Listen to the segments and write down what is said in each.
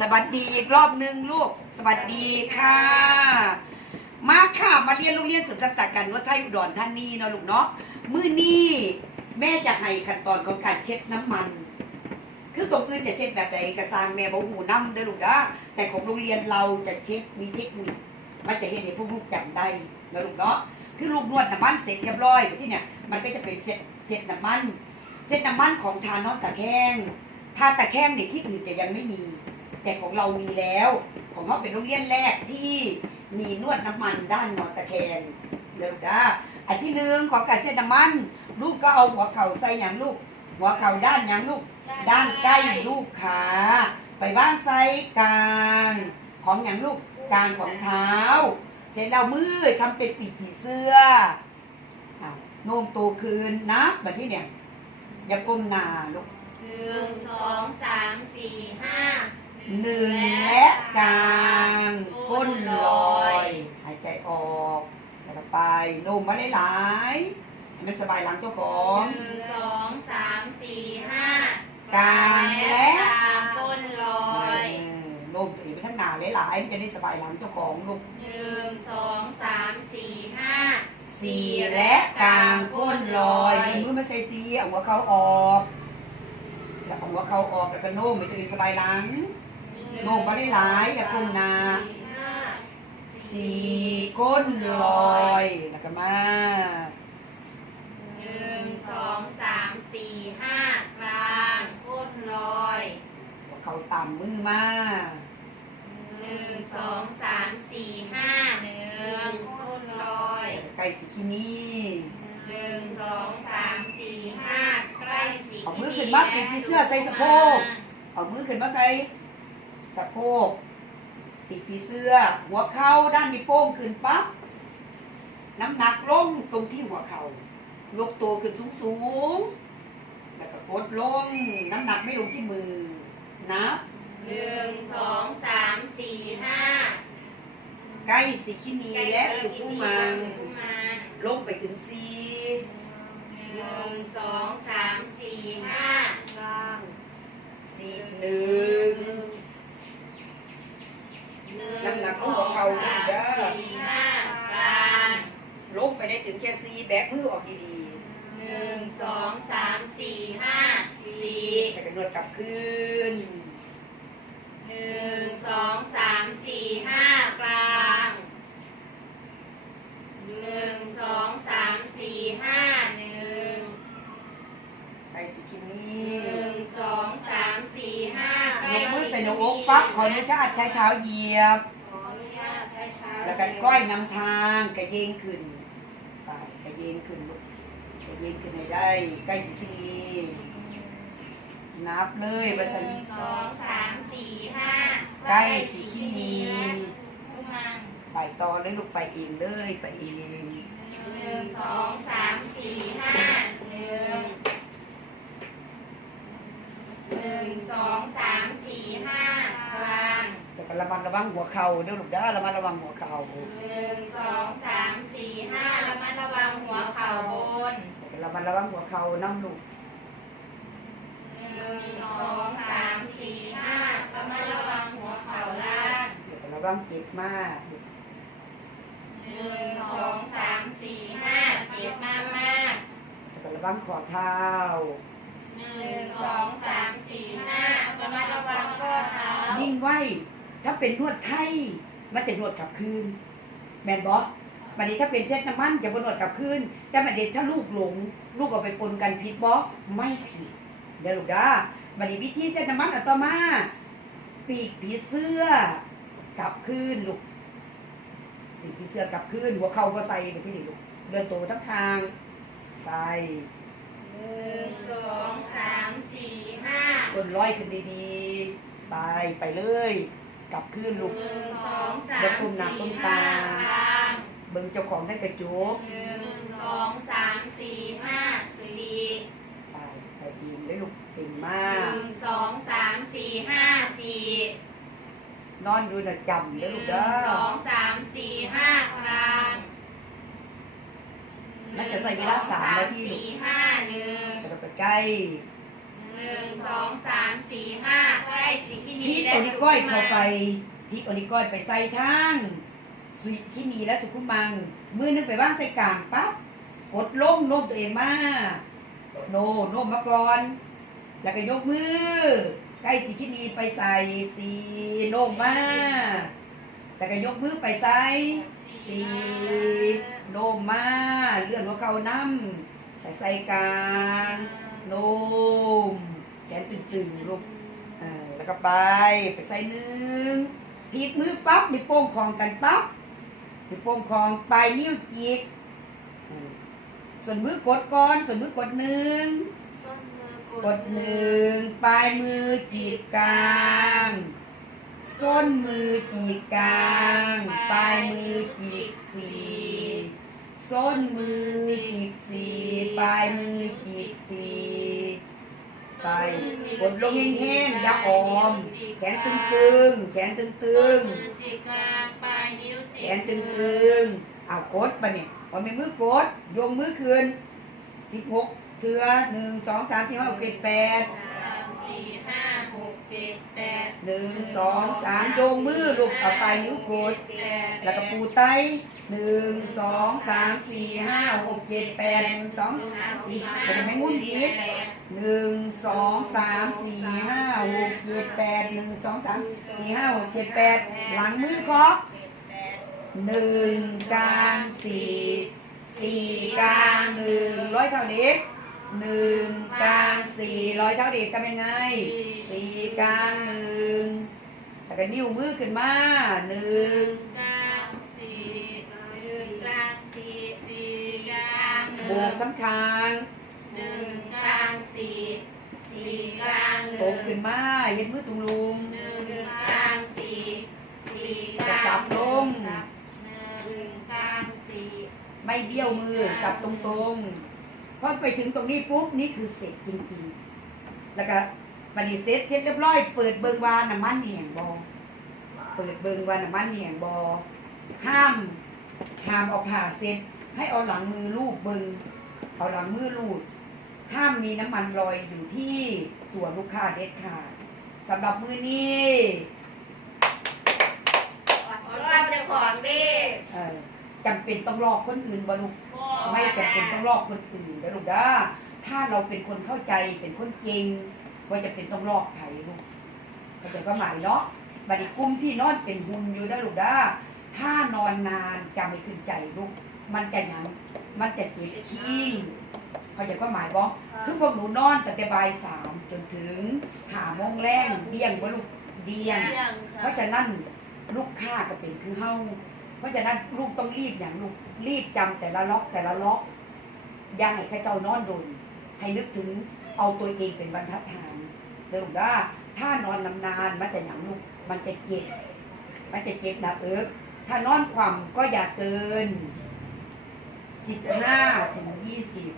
สวัสดีอีกรอบหนึ่งลูก สวัสดีค่ะ มาค่ะมาเรียนโรงเรียนสุทักษาการนวดไทยอุดรธานีเนาะลูกเนาะมื้อนี้แม่จะให้ขั้นตอนของการเช็ดน้ำมัน คือตรงอื่นจะเช็ดแบบใดกระซางแม่บ่หูน้ำเด้อลูกนะแต่ของโรงเรียนเราจะเช็ดมีเทคนิคมันจะเห็นให้พวกลูกจำได้เนะลูกเนาะคือลูกนวดน้ำมันเสร็จเรียบร้อยที่เนี่ยมันก็จะเป็นเซตเซตน้ำมันเซตน้ำมันของทานอนตะแคงทาตะแคงเด็กที่อื่นจะยังไม่มี แต่ของเรามีแล้วของเขาเป็นโรงเรียนแรกที่มีนวดน้ำมันด้านนอนตะแคงเริ่มได้อันที่หนึ่งของการเส้นน้ำมัน ลูกก็เอาหัวเข่าใส่หยังลูก หัวเข่าด้านหยังลูก ด้านใกล้ลูกขา ไปบ้างไซกลางของหยังลูกกลางของเท้า เสร็จแล้วมือทำเป็นปีกผีเสื้ออะโน้มตัวคืนนับแบบที่เนี่ย อย่าก้มหน้าลูกหนึ่งสองสามสี่ห้า หนึ่งและกลางก้นลอย หายใจออกแล้วก็ไปโน้มมาได้หลายๆให้มันสบายหลังเจ้าของหนึ่งสองสามสี่ห้ากลางและกลางก้นลอยเออโน้มตัวเองไปข้างหน้าหลายๆมันจะได้สบายหลังเจ้าของลูกหนึ่งสองสามสี่ห้าสี่และกลางก้นลอยดึงมือมาใส่ซีเอาหัวเขาออกแล้วเอาหัวเขาออกแล้วก็โน้มให้ตัวเองสบายหลัง โน้มมาได้หลายอย่าก้มหน้าสี่ห้าสี่ก้นลอยแล้วก็มาหนึ่งสองสามสี่ห้ากลางก้นลอยหัวเขาต่ำมือมาหนึ่งสองสามสี่ห้าหนึ่งก้นลอยไก่สีคินี่หนึ่งสองสามสี่ห้าใกล้สี่เอามือขึ้นมาปิดผีเสื้อใส่สะโพกเอามือขึ้นมาใส่ สะโพกปีกผีเสื้อ หัวเข่าด้านนิ้วโป้งขึ้นปั๊บน้ำหนักลงตรงที่หัวเข่ายกตัวขึ้นสูงสูงๆแล้วก็กดลง น้ำหนักไม่ลงที่มือ นับหนึ่งสองสามสี่ห้าใกล้สีคินีและสุขุมังสุขุมังลงไปถึงสีหนึ่งสองสามสี่ห้ากลางสีหนึ่ง น้ำหนักของหัวเขาสามเด้อสี่ห้ากลางลงไปได้ถึงแค่สีแบกมือออกดีหนึ่งสองสามสี่ห้าสี่ๆแต่ก็นวดกลับคืนหนึ่งสองสามสี่ห้ากลางหนึ่งสองสามสี่ห้าหนึ่ง ไปสิคิ ห นี่ นึ่งสองสามสี่ห้าย กมือใส่ หน้าอกปั๊บขออนุญาตใช้เท้าเหยียบขออนุญาตใช้เท้าแล้วก็ก้อยนำทางกระเยงขึ้นไปกระเยงขึ้นลูกกระเยงขึ้นให้ได้ใกล้สิคินีนับเลยหว่าฉันนึ่งสองสามสี่ห้าใกล้สิคินีประมาณไปต่อเลยลูกไปเองเลยไปเองหนึ่งสองสามสี่ห้าหนึ่งหนึ่งสองสามสี่ ห้ากลางแล้วก็ระมัดระวังหัวเข่าเด้อลูกเด้อระมัดระวังหัวเข่าหนึ่งสองสามสี่ห้าระมัดระวังหัวเข่าบนแล้วก็ระมัดระวังหัวเข่าน้ำลูกหนึ่งสองสามสี่ห้าระมัดระวังหัวเข่าล่างแล้วก็ระวังเจ็บมากหนึ่งสองสามสี่ห้าเจ็บมากมากแล้วก็ระวังขอเท้า หนึ่งสองสามสี่ห้าระมัดระวังข้อเท้านิ่งไหวถ้าเป็นนวดไทยมันจะนวดกลับคืนแมนบอสบัดนี้ถ้าเป็นเช็ดน้ำมันจะบนวดกลับคืนแต่บัดนี้ถ้าลูกหลง ลูกเอาไปปนกันผิดบอสไม่ผิดเดี๋ยวลูกด้าบัดนี้วิธีเช็ดน้ำมันอัตมา ปีกผีเสื้อกลับคืนลูกปีกผีเสื้อกลับคืนหัวเข่าก็ใส่ไปที่นี่ลูกเดินตัวทั้งทางไป นึ่งสองสามสี่ห้าก้นร้อยขึ้นดีๆ ไปไปเลย กลับคืนลูกหนึ่งสองสามแล้วก้มหน้าก้สี่มห้าตากลางเบิ่งเจ้าของได้กระจุกหนึ่งสองสามสี่ห้าสี่ไปไปอินได้ลูกเก่งหมากนึ่งสองสามสี่ห้าสี่นอนอยู่น่ะจำหได้นึ่ลูงกเด้อสองสามสี่ห้ากลาง มันจะ ใส่เวลาสามนาทีหนึ่งสองสามสี่ห้าหนึ่งแต่เราไปใกล้หหนึ่งสองสามสี่ห้าได้สิที่พนี้ริกและโอนิสุก้อยขุเข้ามาไปพริกโอนิก้อยไปใส่ทางสุขินีและสุขุมัง มือนึงไปว่างใส่กลางปั๊บกดลงโน้มตัวเองมาโนโน้มมาก่อน แล้วก็ยกมือ ใกล้สีขินีไปใส่สีโน้มมาแล้วก็ยกมือไปใส่ สีโน้มมาเลื่อนหัวเข่านั่มไปใส่กลางโน้มแขนตึงๆลูกแล้วก็ไปไปใส่หนึ่งพลิกมือปั๊บมีโป้งคองกันปั๊บมีโป้งคองปลายนิ้วจิกส่วนมือกดก่อนส่วนมือกดหนึ่งกดหนึ่งปลายมือจีบกลาง ส้นมือจีบกลาง ปลายมือจีบสี่ส้นมือจีบสี่ปลายมือจีบสี่ไปกดลงแห้งๆอย่าออม แขนตึงๆ แขนตึส้นงมือจีบกลางปลายนิ้วๆจีแขนตึงๆเอากดไปเนี่ยพอมีมือกดโยงมือคืนสิบหกเถือหนึ่งสองสามสี่ห้าหกเจ็ดแปดสามสี่ห้าหก จ็ดแปดหนึ่งสองสามโยงมือลูกเอาไปลายนิ้วกดแปดแล้วก็ปูไตหนึ่งสองสามสี่ห้าหกเจ็ดแปดหนึ่งสองสามสี่ก็จะไม่งุ้นอีกหนึ่งสองสามสี่ห้าหกเจ็ดแปดหนึ่งสองสามสี่ห้าหกเจ็ดแปดหลังมือเคาะหนึ่งกลางสี่สี่กลางหนึ่งร้อยเท่าเด็ก หนึ่งกลางสี่ร้อยเท่าเด็กทำยังไงสี่กลางหนึ่งแล้วก็นิ้วมือขึ้นมาหนึ่งกลางสี่หนึ่งกลางสี่สี่กลางหโบนึ่กงทั้งคางหนึ่งกลางสี่สี่กลางหโบนึ่กงขึ้นมาเห็นมือตุงลุงหนึ่งกลางสี่สี่กกระลางสับลงหนึ่งกลางสี่ไม่เบี้ยวมือสับตรงๆ พอไปถึงตรงนี้ปุ๊บนี่คือเสร็จจริงๆ แล้วก็บันนี้เสร็จเสร็จเรียบร้อย เปิดเบิงวาน้ำมันแห้งบอเปิดเบิงวาน้ำมันแห้งบอห้ามห้ามเอาผ่าเสร็จให้เอาหลังมือลูบเบิงเอาหลังมือลูดห้ามมีน้ำมันลอยอยู่ที่ตัวลูกค้าเด็ดขาดสำหรับมือนี้เราจะของดีเอ่อ จำเป็นต้องลอกคนอื่นบลูกไม่จำเป็นต้องลอกคนอื่นนะลูกนะถ้าเราเป็นคนเข้าใจเป็นคนเก่งว่าจะเป็นต้องลอกไผ่ลูกเข้าใจก็หมายเนาะบัดนี้กลุ่มที่นอนเป็นหุ่นอยู่นะลูกนะถ้านอนนานจะไม่ขึ้นใจลูกมันจะหยังมันจะเจ็บขี้เข้าใจก็หมายบอกคือพวกหนูนอนตั้งแต่บ่ายสามจนถึงหาโมงแรงเดี่ยงว่าลูกเดี่ยง เพราะฉะนั้นลูกค้าก็เป็นคือเฮา เพราะฉะนั้นลูกต้องรีบอย่างลูกรีบจำแต่ละล็อกแต่ละล็อกอย่าให้ข้าเจ้านอนดนให้นึกถึงเอาตัวเองเป็นบรรทัดฐานเดี๋ยวลูกว่าถ้านอนนานๆมันจะหยังลูกมันจะเจ็บมันจะเจ็บหนะเอิกถ้านอนความก็อย่าเกินสิบห้าถึงยี่สิบ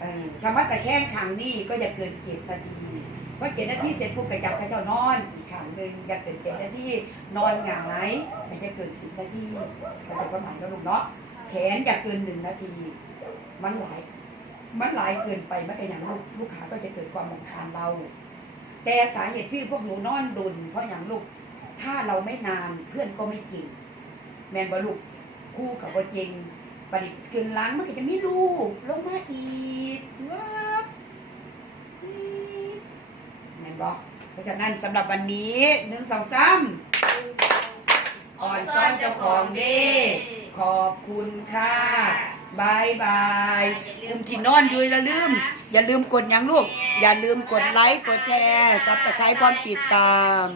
เออคำว่าแต่แข้งขังนี่ก็อย่าเกินเจ็ดนาทีเพราะเจ็ดนาทีเสร็จปุ๊บกระจับข้าเจ้านอนอีกขังหนึ่งอย่าเกินเจ็ดนาทีนอนหงายแต่จะเกินสิบนาทีกระจับก็หมายแล้วลูกเนาะแขนอย่าเกินหนึ่งนาที มันหลายมันหลายเกินไปมันก็อย่างลูกลูกค้าก็จะเกิดความรำคาญเราแต่สาเหตุที่พวกหนูนอนดุนเพราะอย่างลูก ถ้าเราไม่นานเพื่อนก็ไม่กิน แมนบลูกคู่กับว่าจริงประดิษฐ์คืนล้างมันก็จะมีลูกลงมาอีกวับอีกแม นบอกเพราะฉะนั้นสำหรับวันนี้หนึ่งสองสามอ่อนซ้อนเจ้าของเด้ขอบคุณค่ะบายบายกลุ่มที่นอนอยู่อย่าลืม อย่าลืมกดยังลูก อย่าลืมกดไลค์กดแชร์ซับสไครต์พร้อมติดตาม